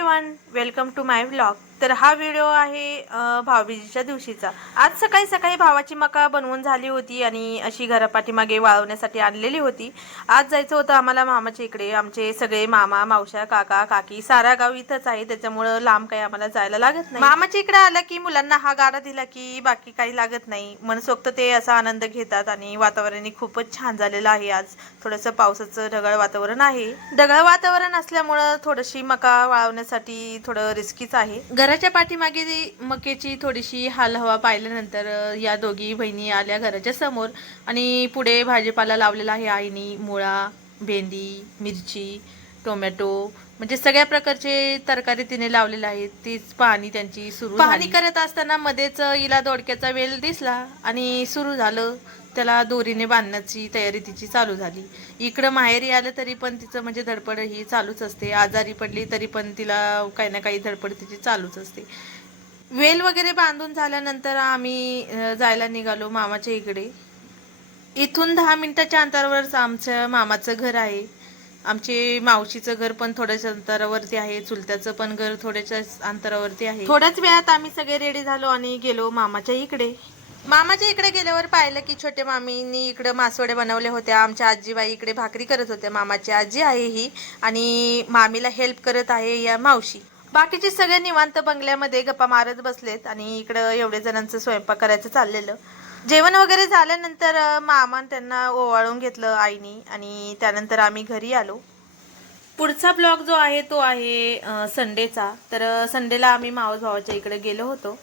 Everyone, welcome to my vlog. तर हा video आहे भाऊबीजेच्या दिवशीचा। आज सकाळी सकाळी भावाची मका बनवून झाली होती आणि अशी घरापाठीमागे वाळवण्यासाठी आणलेली होती। आज जायचं होतं आम्हाला मामाच्या इकडे। आमचे सगळे मामा मावश्या काका काकी सारा गाव इथंच आहे, त्याच्यामुळे लांब काही आम्हाला जायला लागत नाही। मामाच्या इकडे आलं की मुलांना हा गाडा दिला की बाकी काही लागत नाही, मनसोक्त ते असा आनंद घेतात। आणि वातावरण खूपच छान झालेलं आहे। आज थोडंसं पावसाचं ढगाळ वातावरण आहे। ढगाळ वातावरण असल्यामुळे थोडीशी मका वाळवण्यासाठी थोडं रिस्कीच आहे। घराच्या पाठीमागे मकेची थोडीशी हाल हवा पाहिल्यानंतर या दोघी बहिणी आल्या घराच्या समोर आणि पुढे भाजीपाला लावलेला आहे आईनी। मुळा, भेंडी, मिरची, टोमॅटो म्हणजे सगळ्या प्रकारचे तरकारी तिने लावलेले आहेत। तीच पाहणी त्यांची सुरू पाहणी करत असताना मध्येच हिला दोडक्याचा वेल दिसला आणि सुरू झालं, त्याला दोरीने बांधण्याची तयारी तिची चालू झाली। इकडं माहेरी आलं तरी पण तिचं म्हणजे धडपड ही चालूच असते। आजारी पडली तरी पण तिला काही ना काही धडपड तिची चालूच असते। वेल वगैरे बांधून झाल्यानंतर आम्ही जायला निघालो मामाच्या इकडे। इथून 10 मिनिटाच्या अंतरावर आमच्या मामाचं घर आहे। आमचे मावशीचं घर पण थोड्याच अंतरावरती आहे, चुलत्याचं पण घर थोड्याच्याच अंतरावरती आहे। थोड्याच वेळात आम्ही सगळे रेडी झालो आणि गेलो मामाच्या इकडे। मामाच्या इकडे गेल्यावर पाहिलं की छोटे मामींनी इकडे मासवड्या बनवल्या होत्या। आमच्या आजीबाई इकडे भाकरी करत होत्या। मामाची आजी आहे ही आणि मामीला हेल्प करत आहे या मावशी। बाकीचे सगळे निवांत बंगल्यामध्ये गप्पा मारत बसलेत आणि इकडं एवढे जणांचं स्वयंपाक करायचं चाललेलं। जेवण वगैरे झाल्यानंतर मामा त्यांना ओवाळून घेतलं आईनी आणि त्यानंतर आम्ही घरी आलो। पुढचा ब्लॉग जो आहे तो आहे संडेचा। तर संडेला आम्ही मावस भावाच्या इकडे गेलो होतो।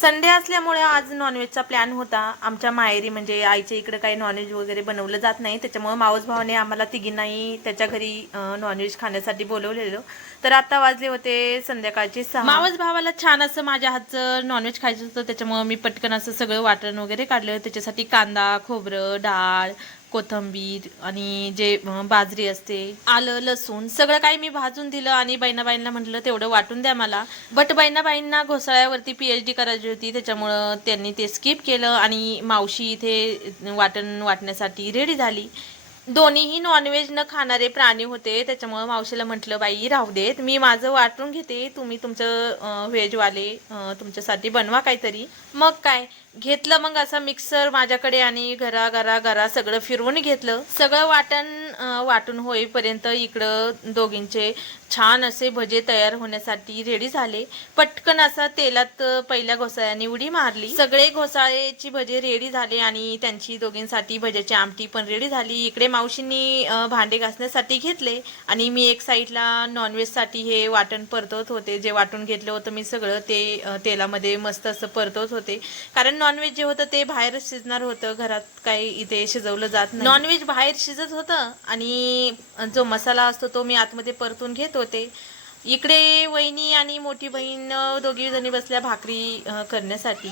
संडे असल्यामुळे आज नॉनव्हेजचा प्लॅन होता। आमच्या माहेरी म्हणजे आईच्या इकडे काही नॉनव्हेज वगैरे बनवलं जात नाही, त्याच्यामुळे मावस भावाने आम्हाला तिघींनाही त्याच्या घरी नॉनव्हेज खाण्यासाठी बोलवलेलं। तर आता वाजले होते संध्याकाळचे 6। मावस भावाला छान असं माझ्या हातचं नॉनव्हेज खायचं होतं, त्याच्यामुळे मी पटकन असं सगळं वाटण वगैरे काढलं। त्याच्यासाठी कांदा, खोबरं, डाळ, कोथिंबीर आणि जे बाजरी असते, आलं, लसूण सगळं काही मी भाजून दिलं आणि बहिणाबाईंना म्हटलं तेवढं वाटून द्या मला। बट बहिणाबाईंना घोसाळ्यावरती PhD करायची होती, त्याच्यामुळं त्यांनी ते स्किप केलं आणि मावशी इथे वाटण वाटण्यासाठी रेडी झाली। दोन्हीही नॉनव्हेज न खाणारे प्राणी होते, त्याच्यामुळे मावशीला म्हटलं बाई राहू देत, मी माझं वाटून घेते, तुम्ही तुमचं व्हेजवाले तुमच्यासाठी बनवा काहीतरी। मग काय घेतलं, मग असं मिक्सर माझ्याकडे आणि घरा सगळं फिरवून घेतलं। सगळं वाटण वाटून होईपर्यंत इकडं दोघींचे छान असे भजे तयार होण्यासाठी रेडी झाले। पटकन असा तेलात पहिल्या घोसाळ्याने उडी मारली। सगळे घोसाळ्याची भजे रेडी झाले आणि त्यांची दोघींसाठी भज्याची आमटी पण रेडी झाली। इकडे मावशींनी भांडे घासण्यासाठी घेतले आणि मी एक साईडला नॉनव्हेजसाठी हे वाटण परतवत होते। जे वाटून घेतलं होतं मी सगळं ते तेलामध्ये मस्त असं परतवत होते, कारण नॉनव्हेज जे होतं ते बाहेर शिजणार होतं, घरात काही इथे शिजवलं जात नाही। नॉनव्हेज बाहेर शिजत होतं आणि जो मसाला असतो तो मी आतमध्ये परतून घेत होते। इकडे वहिनी आणि मोठी बहीण दोघी जणी बसल्या भाकरी करण्यासाठी।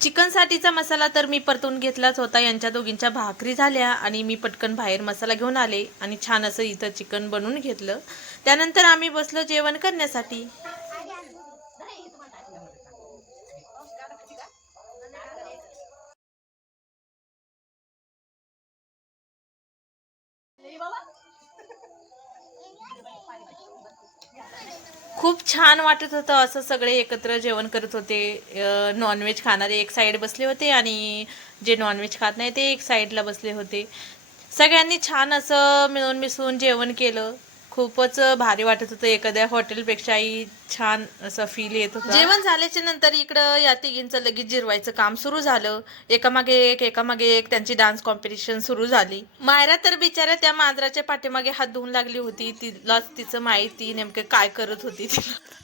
चिकनसाठीचा मसाला तर मी परतून घेतलाच होता। यांच्या दोघींच्या भाकरी झाल्या आणि मी पटकन बाहेर मसाला घेऊन आले आणि छान असं इथं चिकन बनवून घेतलं। त्यानंतर आम्ही बसलो जेवण करण्यासाठी। खूप छान वाटत होतं, असं सगळे एकत्र जेवण करत होते। नॉनव्हेज खाणारे एक साईड बसले होते आणि जे नॉनव्हेज खात नाही ते एक साईडला बसले होते। सगळ्यांनी छान असं मिळून मिसळून जेवण केलं। खूपच भारी वाटत होतं, एखाद्या हॉटेलपेक्षाही छान असं फील येत होतं। जेवण झाल्याच्या नंतर इकडं या तिघींचं लगेच जिरवायचं काम सुरू झालं। एकामागे एक त्यांची डान्स कॉम्पिटिशन सुरू झाली। मायरा तर बिचाऱ्या त्या मांजराच्या पाठीमागे हात धुवून लागली होती, तिलाच तिचं माहिती नेमकं काय करत होती तिला।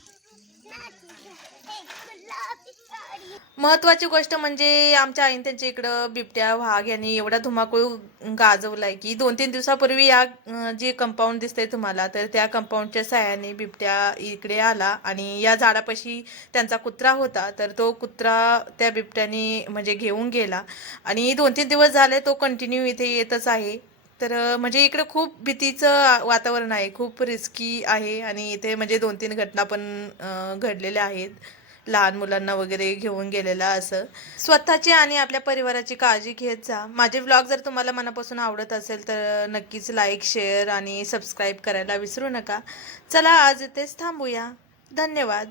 महत्वाची गोष्ट म्हणजे आमच्या आईन त्यांच्या इकडं बिबट्या वाघ यांनी एवढा धुमाकूळ गाजवलाय की 2-3 दिवसापूर्वी या जे कंपाऊंड दिसतंय तुम्हाला, तर त्या कंपाऊंडच्या साह्याने बिबट्या इकडे आला आणि या झाडापाशी त्यांचा कुत्रा होता, तर तो कुत्रा त्या बिबट्याने म्हणजे घेऊन गेला आणि 2-3 दिवस झाले तो कंटिन्यू इथे येतच आहे। तर म्हणजे इकडे खूप भीतीचं वातावरण आहे, खूप रिस्की आहे आणि इथे म्हणजे 2-3 घटना पण घडलेल्या आहेत। लहान मुलांना वगैरे घेऊन गेलेला. असं स्वतःची आणि आपल्या परिवाराची काळजी घेत जा. माझे व्लॉग जर तुम्हाला मनापासून आवडत असेल तर नक्कीच लाईक, शेअर आणि सबस्क्राईब करायला विसरू नका. चला आज इथेच थांबूया. धन्यवाद.